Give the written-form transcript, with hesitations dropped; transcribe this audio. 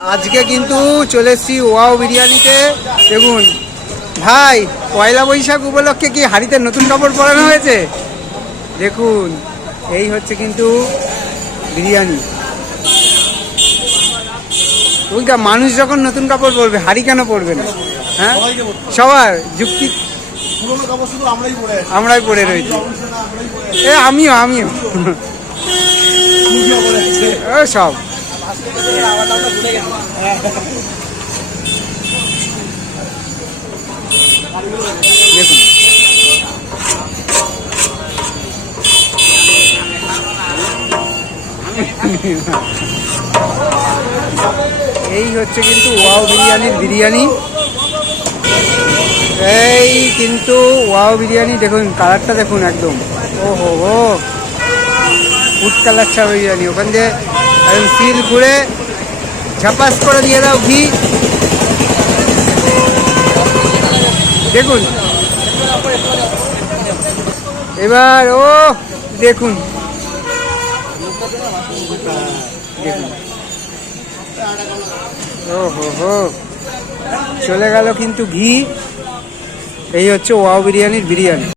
আজকে কিন্তু চলে এসেছি ওয়াও বিরিয়ানিতে। দেখুন ভাই, পয়লা বৈশাখ উপলক্ষে কি হাড়িতে নতুন কাপড় পরানো হয়েছে? দেখুন এই হচ্ছে কিন্তু বিরিয়ানি। ওইটা মানুষ যখন নতুন কাপড় পরবে, হাড়ি কেন পরবে না? হ্যাঁ, সবার যুক্তি। আমরাই পরে রয়েছি। আমিও সব। দেখুন এই হচ্ছে কিন্তু ওয়াও বিরিয়ানির বিরিয়ানি। এই কিন্তু ওয়াও বিরিয়ানি। দেখুন কালারটা দেখুন একদম, ও হো হো, ফুড কালার ছা বিরিয়ানি। ওখান দিয়ে একদম সিল ঘুরে ঝাপাস করে দিয়ে দাও ঘি। দেখুন এবার, ও দেখুন দেখুন, ও হো হো, চলে গেল কিন্তু ঘি। এই হচ্ছে ওয়াও বিরিয়ানির বিরিয়ানি।